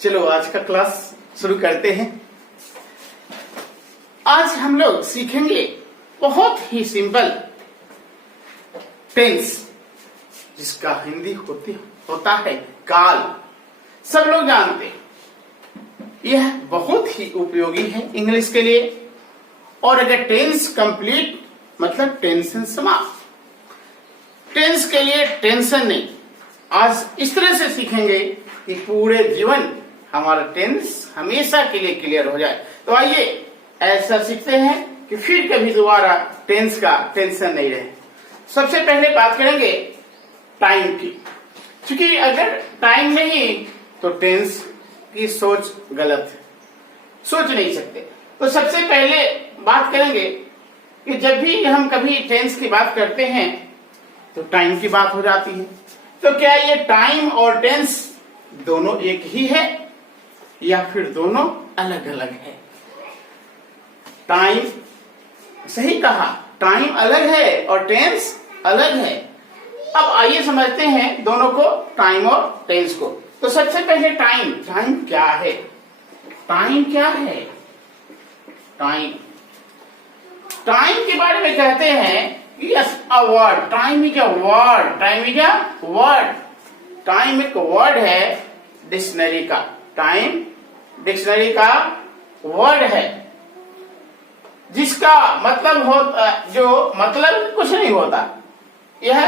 चलो आज का क्लास शुरू करते हैं। आज हम लोग सीखेंगे बहुत ही सिंपल टेंस, जिसका हिंदी होता है काल। सब लोग जानते हैं, यह बहुत ही उपयोगी है इंग्लिश के लिए। और अगर टेंस कंप्लीट मतलब टेंशन समाप्त, टेंस के लिए टेंशन नहीं। आज इस तरह से सीखेंगे कि पूरे जीवन हमारा टेंस हमेशा के लिए क्लियर हो जाए। तो आइए ऐसा सीखते हैं कि फिर कभी दोबारा टेंस का टेंशन नहीं रहे। सबसे पहले बात करेंगे टाइम की, क्योंकि अगर टाइम नहीं तो टेंस की सोच गलत है, सोच नहीं सकते। तो सबसे पहले बात करेंगे कि जब भी हम कभी टेंस की बात करते हैं तो टाइम की बात हो जाती है। तो क्या ये टाइम और टेंस दोनों एक ही है या फिर दोनों अलग अलग है? टाइम, सही कहा, टाइम अलग है और टेंस अलग है। अब आइए समझते हैं दोनों को, टाइम और टेंस को। तो सबसे पहले टाइम, टाइम क्या है? टाइम क्या है? टाइम, टाइम के बारे में कहते हैं yes a word, time is a word, time is a word. Time एक वर्ड है डिक्शनरी का, टाइम डिक्शनरी का वर्ड है, जिसका मतलब होता, जो मतलब कुछ नहीं होता, यह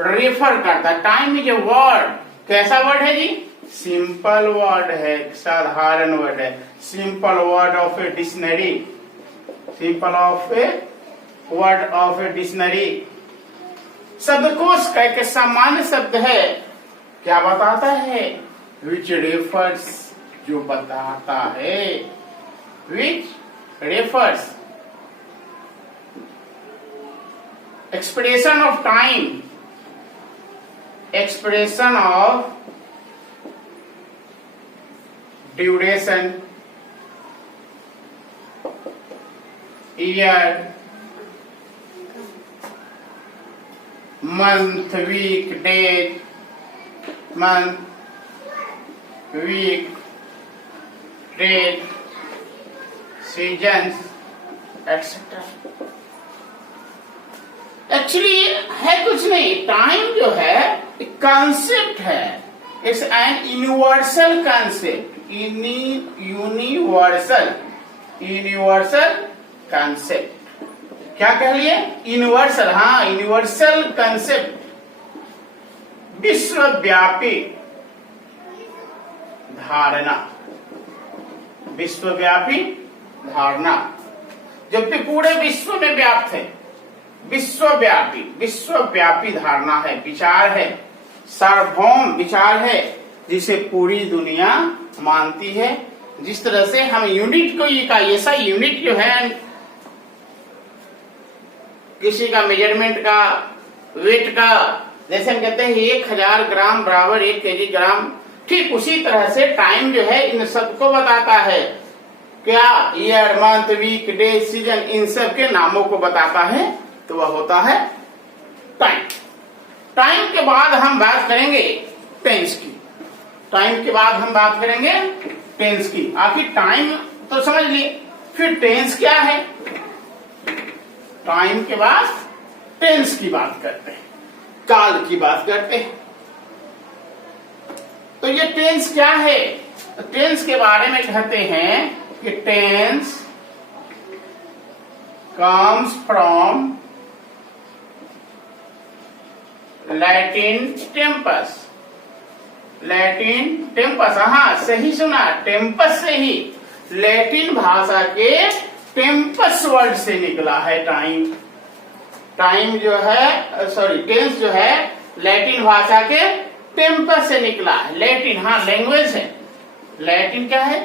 रेफर करता। टाइम इज ए वर्ड, कैसा वर्ड है जी? सिंपल वर्ड है, साधारण वर्ड है, simple word of a dictionary, simple of a word of a dictionary. शब्दकोश का एक सामान्य शब्द है, क्या बताता है? विच रेफर्स, जो बताता है, विच refers, expression of time, expression of duration, year, month, week, date, month, week, date, seasons, etc. Actually है कुछ नहीं, टाइम जो है एक कॉन्सेप्ट है, it's an universal concept, universal concept. क्या कह लिए? यूनिवर्सल, हाँ, यूनिवर्सल कंसेप्ट, विश्वव्यापी धारणा, विश्वव्यापी धारणा, जबकि पूरे विश्व में व्याप्त है। विश्वव्यापी, विश्वव्यापी धारणा है, विचार है, सार्वभौम विचार है, जिसे पूरी दुनिया मानती है। जिस तरह से हम यूनिट को, ये का ऐसा यूनिट जो है, किसी का मेजरमेंट का, वेट का, जैसे हम कहते हैं 1000 ग्राम बराबर 1 केजी ग्राम, ठीक उसी तरह से टाइम जो है इन सबको बताता है। क्या? Year, month, week, day, season, इन सब के नामों को बताता है। तो वह होता है टाइम। टाइम के बाद हम बात करेंगे टेंस की, टाइम के बाद हम बात करेंगे टेंस की। आखिर टाइम तो समझ लिए, फिर टेंस क्या है? टाइम के बाद टेंस की बात करते हैं, काल की बात करते हैं। तो ये टेंस क्या है? टेंस के बारे में कहते हैं कि tense comes from Latin tempus, Latin tempus, हाँ सही सुना, टेम्पस से ही, लैटिन भाषा के टेम्पस वर्ड से निकला है टाइम। टाइम जो है, सॉरी, टेंस जो है लैटिन भाषा के टेम्पस से निकला है। लैटिन, हाँ लैंग्वेज है, लैटिन क्या है?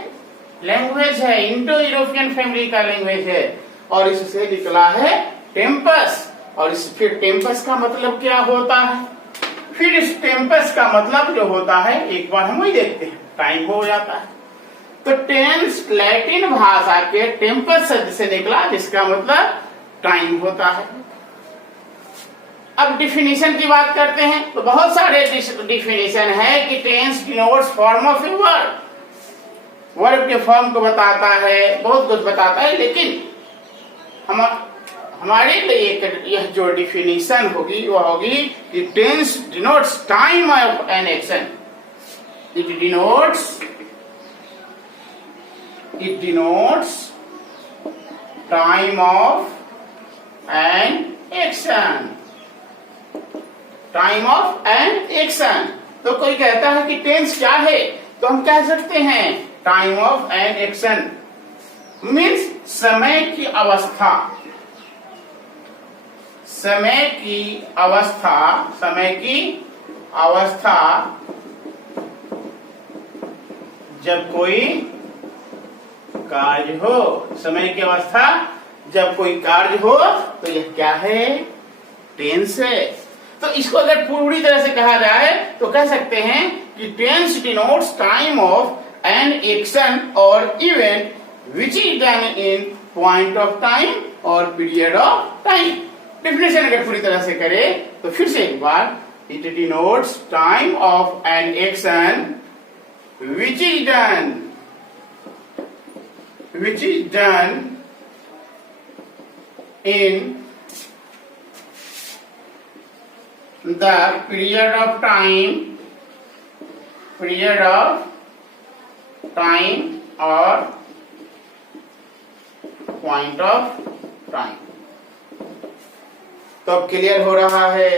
लैंग्वेज है, इंडो यूरोपियन फैमिली का लैंग्वेज है, और इससे निकला है टेम्पस। और इस फिर टेम्पस का मतलब क्या होता है? फिर इस टेम्पस का मतलब जो होता है, एक बार हम वही देखते हैं, टाइम हो जाता है। तो टेंस लैटिन भाषा के टेम्पस शब्द से निकला, जिसका मतलब टाइम होता है। अब डिफिनेशन की बात करते हैं, तो बहुत सारे डिफिनेशन है कि tense denotes form of a word, verb के फॉर्म को बताता है, बहुत कुछ बताता है, लेकिन हमारे लिए यह जो डिफिनीशन होगी वह होगी कि tense denotes time of an action. It denotes time of an action. Time of an action. तो कोई कहता है कि टेंस क्या है, तो हम कह सकते हैं time of an action means समय की अवस्था। समय की अवस्था जब कोई कार्य हो। समय की अवस्था जब कोई कार्य हो तो यह क्या है, टेंस है। तो इसको अगर पूरी तरह से कहा जाए तो कह सकते हैं कि tense denotes time of an action और event which is done in point of time और पीरियड ऑफ टाइम। डेफिनेशन अगर पूरी तरह से करें तो फिर से एक बार, it denotes time of an action which is done in the period of time or point of time। तो अब क्लियर हो रहा है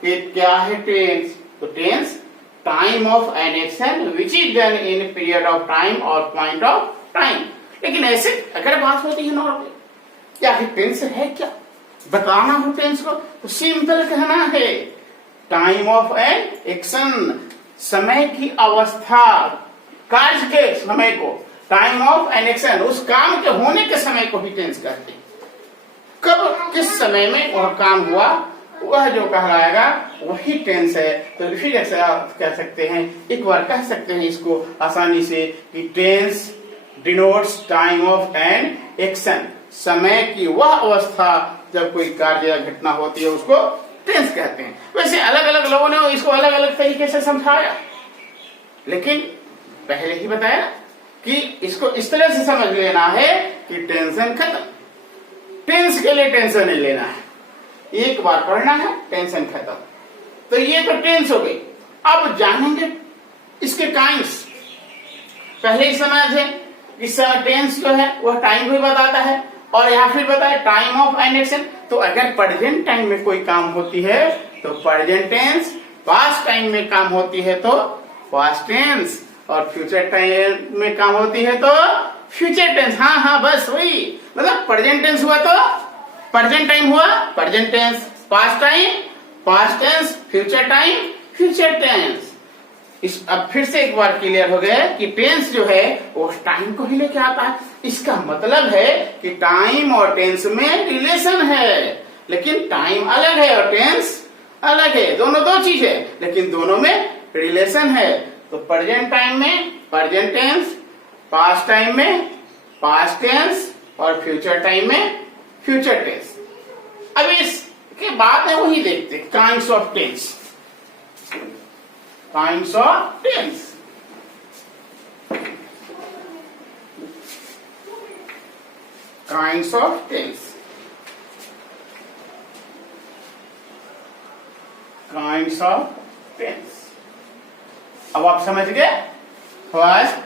कि क्या है टेंस। तो tense time of an action which is done in period of time और पॉइंट ऑफ टाइम। लेकिन ऐसे अगर बात होती है नॉर्मल, क्या है टेंस है, क्या बताना हो टेंस को, तो सिंपल कहना है टाइम ऑफ एन एक्शन, समय की अवस्था, कार्य के समय को, टाइम ऑफ एन एक्शन उस काम के होने के समय को ही टेंस कहते हैं। कब किस समय में वह काम हुआ वह जो कहलाएगा वही टेंस है। तो फिर ऐसा कह सकते हैं, एक बार कह सकते हैं इसको आसानी से कि tense denotes time of an action, समय की वह अवस्था जब कोई कार्य या घटना होती है उसको टेंस कहते हैं। वैसे अलग अलग लोगों ने इसको अलग अलग तरीके से समझाया, लेकिन पहले ही बताया कि इसको इस तरह से समझ लेना है कि टेंशन खत्म। टेंस के लिए टेंशन नहीं लेना है, एक बार पढ़ना है, टेंशन खत्म। तो ये तो टेंस हो गई। अब जानेंगे इसके काइंड्स। पहले ही समझ है कि टेंस जो है वह टाइम भी बताता है, और यहाँ फिर बताया टाइम ऑफ एन एक्शन। तो अगर प्रेजेंट टाइम में कोई काम होती है तो प्रेजेंट टेंस, पास्ट टाइम में काम होती है तो पास्ट टेंस, और फ्यूचर टाइम में काम होती है तो फ्यूचर टेंस। हाँ बस वही, मतलब प्रेजेंट टेंस हुआ तो प्रेजेंट टाइम हुआ present tense, past time past tense, future time future tense. अब फिर से एक बार क्लियर हो गया कि टेंस जो है वो टाइम को ही लेके आता है। इसका मतलब है कि टाइम और टेंस में रिलेशन है, लेकिन टाइम अलग है और टेंस अलग है। दोनों दो चीज है, लेकिन दोनों में रिलेशन है। तो प्रेजेंट टाइम में प्रेजेंट टेंस, पास्ट टाइम में पास्ट टेंस, और फ्यूचर टाइम में फ्यूचर टेंस। अब इसके बाद में वही देखते हैं kinds of tense. Kinds of tense, kinds of tense, kinds of tense. अब आप समझ गए। First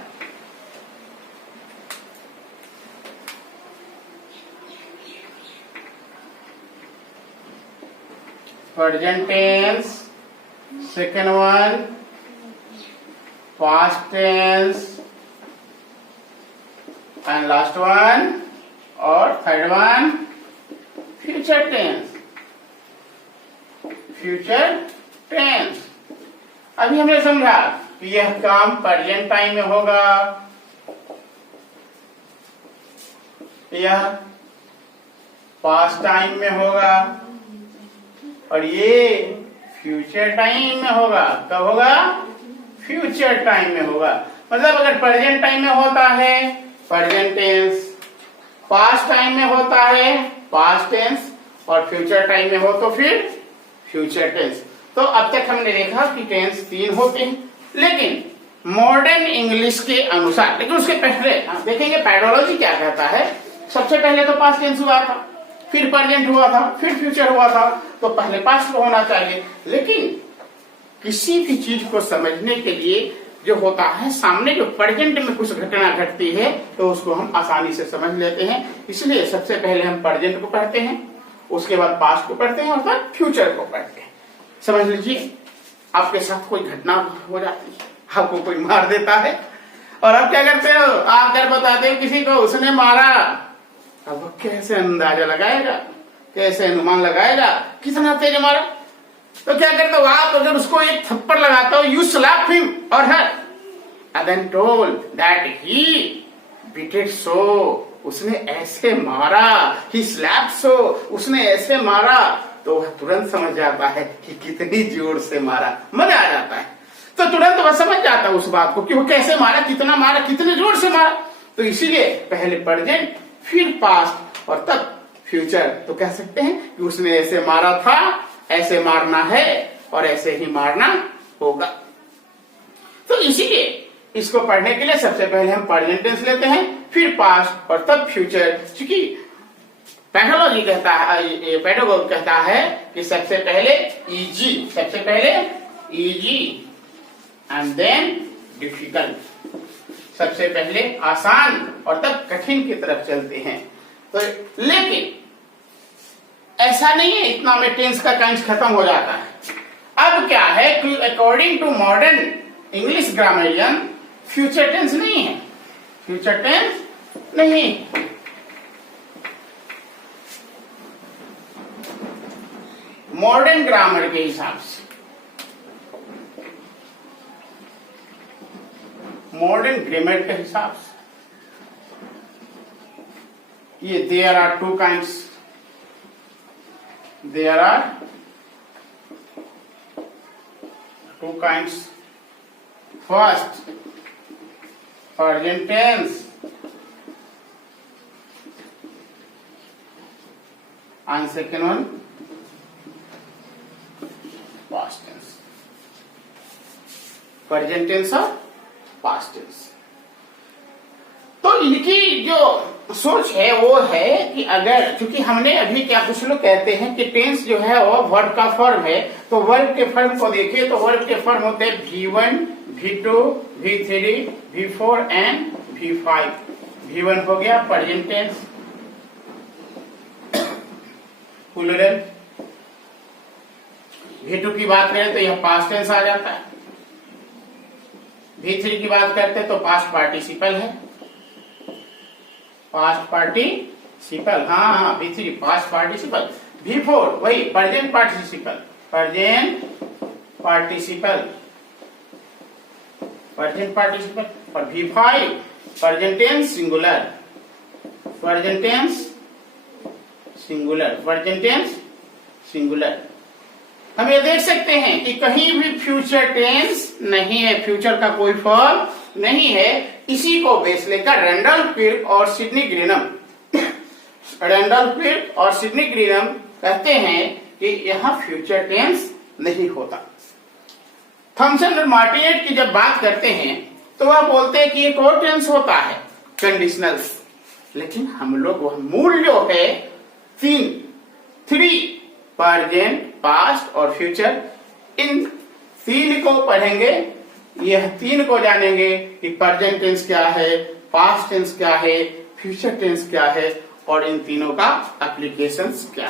present tense, second one past tense, and last one और third one future tense, future tense। अभी हमने समझा कि यह काम प्रेजेंट टाइम में होगा, यह पास्ट टाइम में होगा, और ये फ्यूचर टाइम में होगा। कब होगा? फ्यूचर टाइम में होगा। मतलब अगर प्रेजेंट टाइम में होता है प्रेजेंट टेंस, पास्ट टाइम में होता है पास्ट टेंस, और फ्यूचर टाइम में हो तो फिर फ्यूचर टेंस। तो अब तक हमने देखा कि टेंस 3 होते हैं, लेकिन मॉडर्न इंग्लिश के अनुसार। लेकिन उसके पहले देखेंगे पेडोलॉजी क्या कहता है। सबसे पहले तो पास्ट टेंस हुआ था, फिर प्रेजेंट हुआ था, फिर फ्यूचर हुआ था, तो पहले पास्ट को होना चाहिए। लेकिन किसी भी चीज को समझने के लिए जो होता है, सामने जो प्रेजेंट में कुछ घटना घटती है तो उसको हम आसानी से समझ लेते हैं। इसलिए सबसे पहले हम प्रेजेंट को पढ़ते हैं, उसके बाद पास्ट को पढ़ते हैं और फिर फ्यूचर को पढ़ते हैं। समझ लीजिए, आपके साथ कोई घटना हो जाती है, आपको कोई मार देता है और आप क्या करते हो, आप कर बताते हो किसी को उसने मारा। अब वो कैसे अंदाजा लगाएगा, कैसे अनुमान लगाएगा कितना तेज मारा। तो क्या करते हो आप, अगर उसको एक थप्पड़ लगाते हो, you slap him or her and then told that he beat it so, उसने ऐसे मारा, ही स्लैप सो, उसने ऐसे मारा, तो वह तुरंत समझ जाता है कि कितनी जोर से मारा। मजा आ जाता है, तो तुरंत वह समझ जाता है उस बात को कि वो कैसे मारा, कितना मारा, कितने जोर से मारा। तो इसीलिए पहले प्रेजेंट, फिर पास्ट और तब फ्यूचर। तो कह सकते हैं कि उसने ऐसे मारा था, ऐसे मारना है और ऐसे ही मारना होगा। तो इसीलिए इसको पढ़ने के लिए सबसे पहले हम प्रेजेंट टेंस लेते हैं, फिर पास्ट और तब फ्यूचर। क्योंकि पेडोलॉजी कहता है, पेडागोग कहता है कि सबसे पहले इजी, सबसे पहले इजी एंड देन डिफिकल्ट, सबसे पहले आसान और तब कठिन की तरफ चलते हैं। तो लेकिन ऐसा नहीं है इतना में टेंस का कांच खत्म हो जाता है। अब क्या है कि according to modern English grammarian future tense नहीं है, फ्यूचर टेंस नहीं। मॉडर्न ग्रामर के हिसाब से, मॉडर्न ग्रामर के हिसाब से ये there are two kinds, there are two kinds. First, present tense and second one past tense. Present tense और past tense. तो इनकी जो सोच है वो है कि अगर, क्योंकि हमने अभी क्या कुछ लोग कहते हैं कि टेंस जो है वो वर्ब का फॉर्म है, तो वर्ब के फॉर्म को देखिए तो वर्ब के फॉर्म होते हैं V1, V2, V3, V4 and V5। V1 हो गया प्रेजेंट टेंस प्लूरल, V2 की बात करें तो यह पास्ट टेंस आ जाता है, V3 की बात करते तो पास्ट पार्टिसिपल है, पास्ट पार्टिसिपल, हाँ V3 पास्ट पार्टिसिपल, V4 वही present participle, present participle, present participle, और V5 present tense singular, present tense singular, present tense singular. हम ये देख सकते हैं कि कहीं भी फ्यूचर टेंस नहीं है, फ्यूचर का कोई फॉर्म नहीं है। इसी को बेस लेकर रैंडल्फ क्विर्क और सिडनी ग्रीनम, रैंडल्फ क्विर्क और सिडनी ग्रीनम कहते हैं कि यहाँ फ्यूचर टेंस नहीं होता। थॉमसन और मार्टिनेट की जब बात करते हैं तो वह बोलते हैं कि एक और टेंस होता है कंडीशनल, लेकिन हम लोग वह मूल जो है थ्री प्रेजेंट, पास्ट और फ्यूचर, इन तीन को पढ़ेंगे, यह तीन को जानेंगे कि प्रेजेंट टेंस क्या है, पास्ट टेंस क्या है, फ्यूचर टेंस क्या है और इन तीनों का एप्लीकेशंस क्या है।